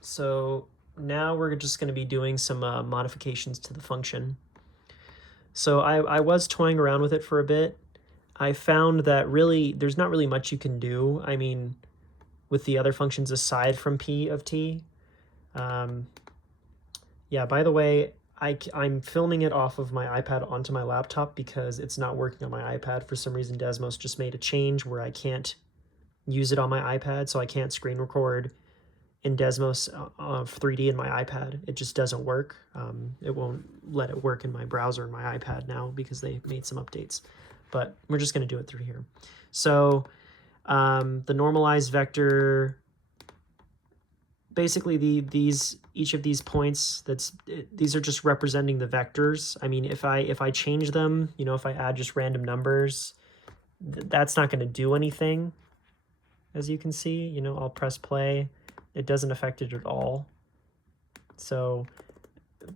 So now we're just going to be doing some modifications to the function. So I was toying around with it for a bit. I found that really there's not really much you can do. I mean, with the other functions aside from p of t. Um, yeah, by the way, I'm filming it off of my iPad onto my laptop because it's not working on my iPad. For some reason, Desmos just made a change where I can't use it on my iPad, so I can't screen record in Desmos of 3D in my iPad. It just doesn't work. It won't let it work in my browser and my iPad now because they made some updates. But we're just going to do it through here. So the normalized vector, basically each of these points, these are just representing the vectors. I mean, if I change them, if I add just random numbers, that's not going to do anything. As you can see, I'll press play. It doesn't affect it at all. So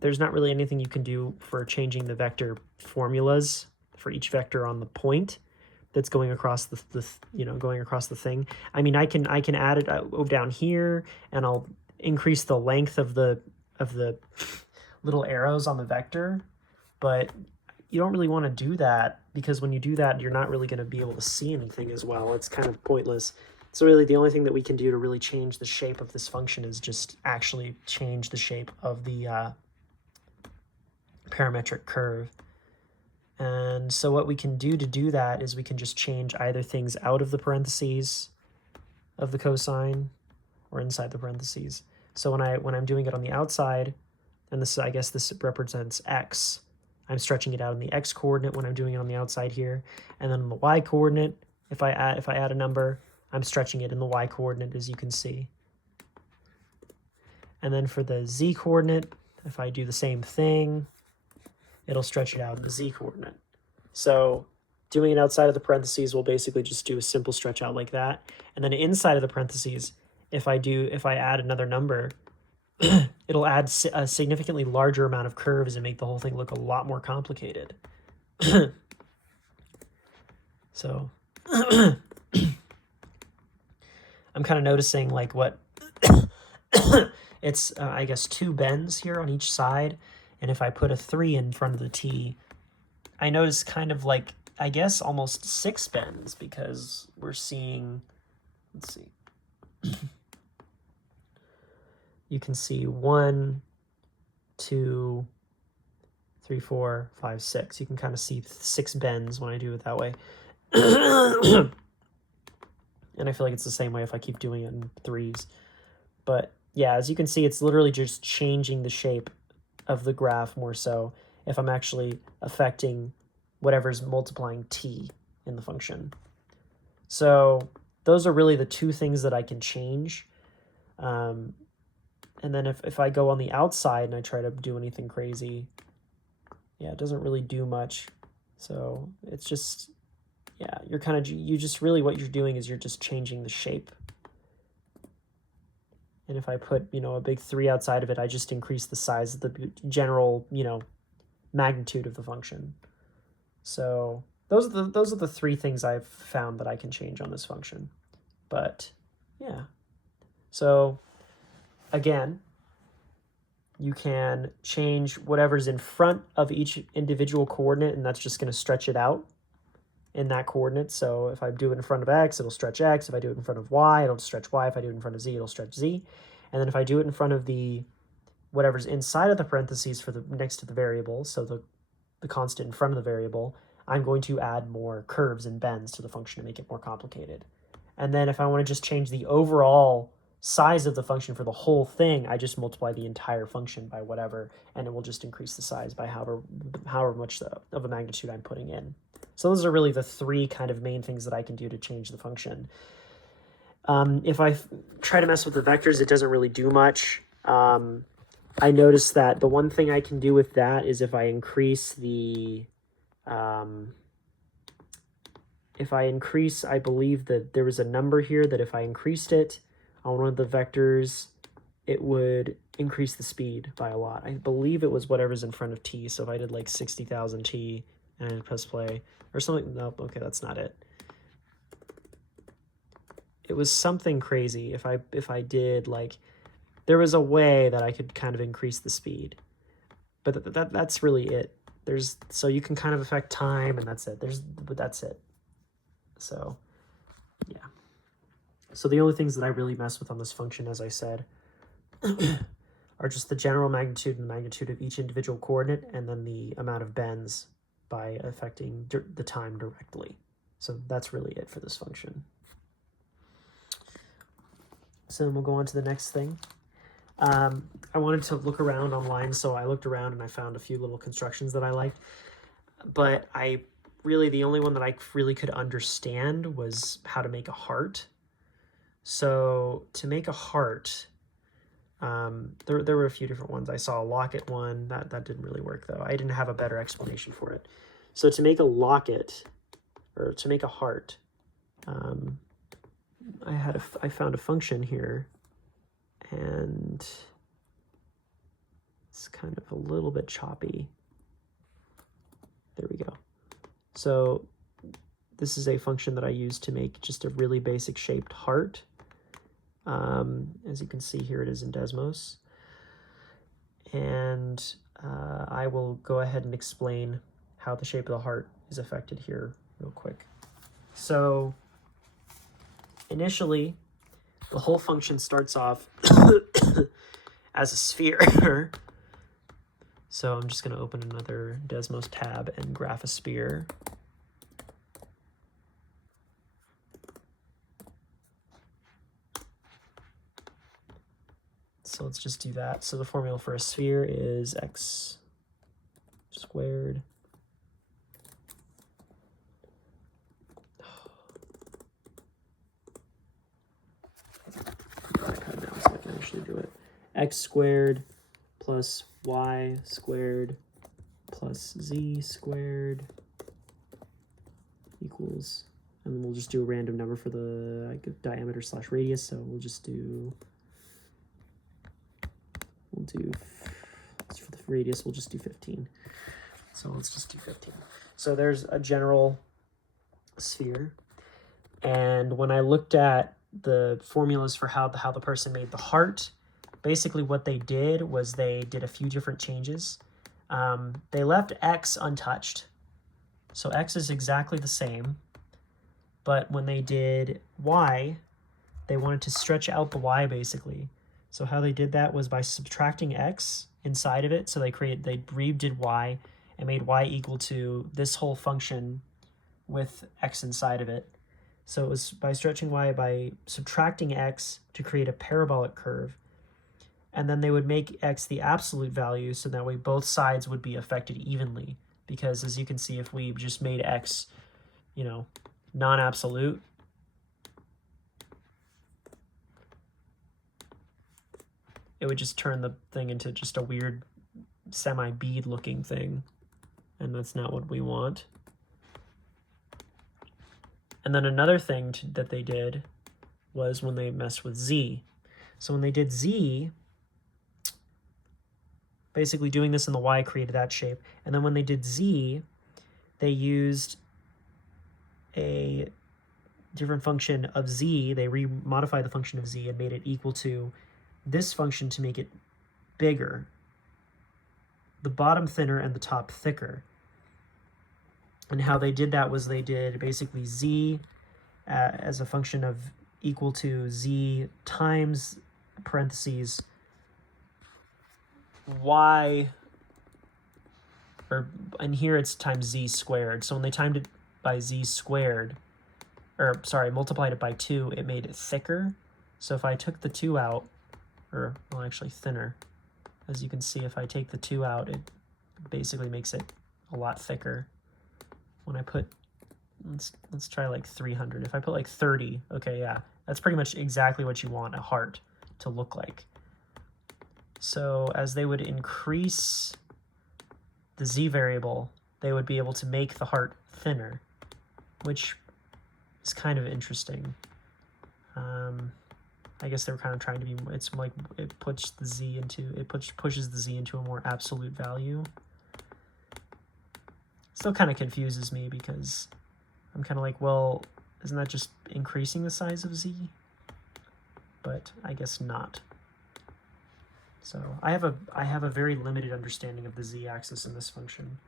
there's not really anything you can do for changing the vector formulas for each vector on the point that's going across going across the thing. I mean, I can add it down here, and I'll increase the length of the little arrows on the vector, but you don't really want to do that because when you do that, you're not really going to be able to see anything as well. It's kind of pointless. So really the only thing that we can do to really change the shape of this function is just actually change the shape of the parametric curve. And so what we can do to do that is we can just change either things out of the parentheses of the cosine or inside the parentheses. So when I'm doing it on the outside, and this, I guess this represents x, I'm stretching it out in the x coordinate when I'm doing it on the outside here, and then on the y coordinate, if I add a number, I'm stretching it in the y coordinate, as you can see. And then for the z coordinate, if I do the same thing, it'll stretch it out in the z coordinate. So doing it outside of the parentheses will basically just do a simple stretch out like that. And then inside of the parentheses, if I add another number, it'll add a significantly larger amount of curves and make the whole thing look a lot more complicated. So I'm kind of noticing like what it's I guess 2 bends here on each side, and if I put a 3 in front of the t, I notice kind of like, I guess almost 6 bends, because we're seeing, let's see, you can see 1, 2, 3, 4, 5, 6. You can kind of see 6 bends when I do it that way. And I feel like it's the same way if I keep doing it in 3s. But yeah, as you can see, it's literally just changing the shape of the graph more so if I'm actually affecting whatever's multiplying t in the function. So those are really the 2 things that I can change. And then if I go on the outside and I try to do anything crazy, yeah, it doesn't really do much. So it's just, yeah, you just really, what you're doing is you're just changing the shape. And if I put, a big 3 outside of it, I just increase the size of the general, magnitude of the function. So those are the 3 things I've found that I can change on this function. But yeah. So again, you can change whatever's in front of each individual coordinate, and that's just going to stretch it out in that coordinate. So if I do it in front of x, it'll stretch x. If I do it in front of y, it'll stretch y. If I do it in front of z, it'll stretch z. And then if I do it in front of the whatever's inside of the parentheses for the next to the variable, so the constant in front of the variable, I'm going to add more curves and bends to the function to make it more complicated. And then if I want to just change the overall size of the function for the whole thing, I just multiply the entire function by whatever, and it will just increase the size by however much of a magnitude I'm putting in. So those are really the 3 kind of main things that I can do to change the function. If I try to mess with the vectors, it doesn't really do much. I noticed that the one thing I can do with that is if I increase the, I believe that there was a number here that if I increased it on one of the vectors, it would increase the speed by a lot. I believe it was whatever's in front of t. So if I did like 60,000 t and I press play or something, nope, okay, that's not it. It was something crazy. If I did like there was a way that I could kind of increase the speed, but that's really it. So you can kind of affect time, and that's it. But that's it. So yeah. So the only things that I really mess with on this function, as I said, are just the general magnitude and the magnitude of each individual coordinate, and then the amount of bends by affecting the time directly. So that's really it for this function. So then we'll go on to the next thing. I wanted to look around online, so I looked around and I found a few little constructions that I liked. But the only one that I really could understand was how to make a heart. So to make a heart, there were a few different ones. I saw a locket one. That didn't really work, though. I didn't have a better explanation for it. So to make a locket, or to make a heart, I found a function here, and it's kind of a little bit choppy. There we go. So this is a function that I use to make just a really basic shaped heart. As you can see here, it is in Desmos. And I will go ahead and explain how the shape of the heart is affected here real quick. So initially, the whole function starts off as a sphere. So I'm just going to open another Desmos tab and graph a sphere. So let's just do that. So the formula for a sphere is x squared iPad now, so I can actually do it. X squared plus y squared plus z squared equals, and then we'll just do a random number for the diameter / radius. So we'll do for the radius, we'll just do 15. So let's just do 15. So there's a general sphere. And when I looked at the formulas for how the person made the heart, basically what they did was they did a few different changes. They left x untouched. So x is exactly the same. But when they did y, they wanted to stretch out the y basically. So how they did that was by subtracting x inside of it. So they redid y and made y equal to this whole function with x inside of it. So it was by stretching y by subtracting x to create a parabolic curve. And then they would make x the absolute value, so that way both sides would be affected evenly. Because as you can see, if we just made x, non-absolute, it would just turn the thing into just a weird semi-bead looking thing. And that's not what we want. And then another thing that they did was when they messed with z. So when they did z, basically doing this in the y created that shape. And then when they did z, they used a different function of z. They modified the function of z and made it equal to this function to make it bigger. The bottom thinner and the top thicker. And how they did that was they did basically z as a function of equal to z times parentheses y, and here it's times z squared. So when they timed it by z squared, multiplied it by 2, it made it thicker. So if I took the 2 out, actually thinner, as you can see, if I take the 2 out, it basically makes it a lot thicker. When I put, let's try like 300. If I put like 30, okay, yeah, that's pretty much exactly what you want a heart to look like. So as they would increase the z variable, they would be able to make the heart thinner, which is kind of interesting. I guess they were kind of trying to be, it's like it pushes the z into a more absolute value. Still kind of confuses me because I'm kind of like, well, isn't that just increasing the size of z? But I guess not. So I have a very limited understanding of the z-axis in this function.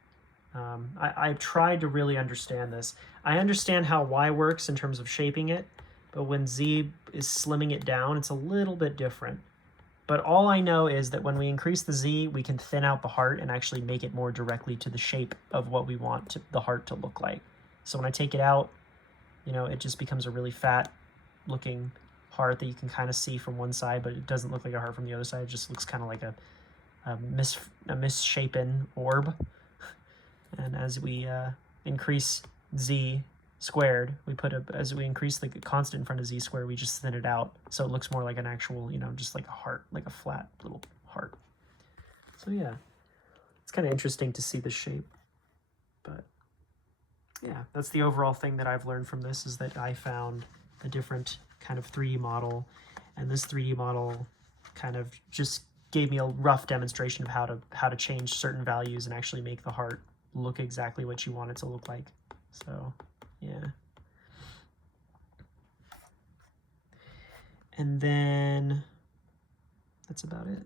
I've tried to really understand this. I understand how y works in terms of shaping it, but when z is slimming it down, it's a little bit different. But all I know is that when we increase the z, we can thin out the heart and actually make it more directly to the shape of what we want the heart to look like. So when I take it out, you know, it just becomes a really fat looking heart that you can kind of see from one side, but it doesn't look like a heart from the other side. It just looks kind of like a misshapen orb. And as we increase z squared, as we increase the constant in front of z squared, we just thin it out so it looks more like an actual, you know, just like a heart, like a flat little heart. So yeah, it's kind of interesting to see the shape. But yeah, that's the overall thing that I've learned from this, is that I found a different kind of 3D model, and this 3D model kind of just gave me a rough demonstration of how to change certain values and actually make the heart look exactly what you want it to look like. So yeah. And then that's about it.